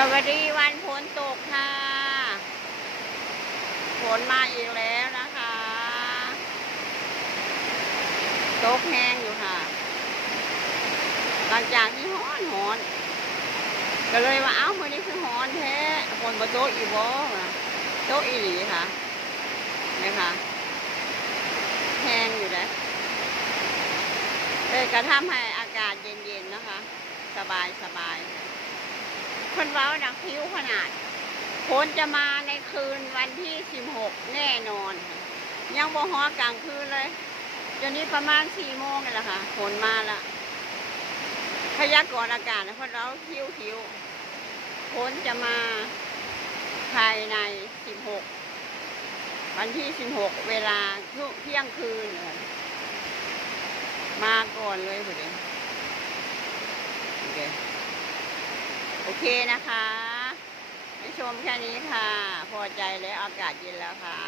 สวัสดีวันฝนตกค่ะฝนมาอีกแล้วนะคะตกแห้งอยู่ค่ะหลังจากที่ฮ้อนก็เลยว่าเอ้าวันนี้คือฮ้อนแท้ฝนมาโตกอีกบ่โตกอีหลีค่ะนี่ค่ะแห้งอยู่นะเลยกระทำให้อากาศเย็นๆนะคะสบายคนเว้าดักผิวขนาดฝนจะมาในคืนวันที่16แน่นอนยังบ่ฮ้อกลางคืนเลยจนนี้ประมาณ4 โมงนี่แหละค่ะฝนมาละพยากรณ์อากาศนะคนเราผิวฝนจะมาภายใน16วันที่16เวลาเที่ยงคืนมาก่อนเลยพอดีโอเคนะคะให้ชมแค่นี้ค่ะพอใจแล้วอากาศเย็นแล้วค่ะ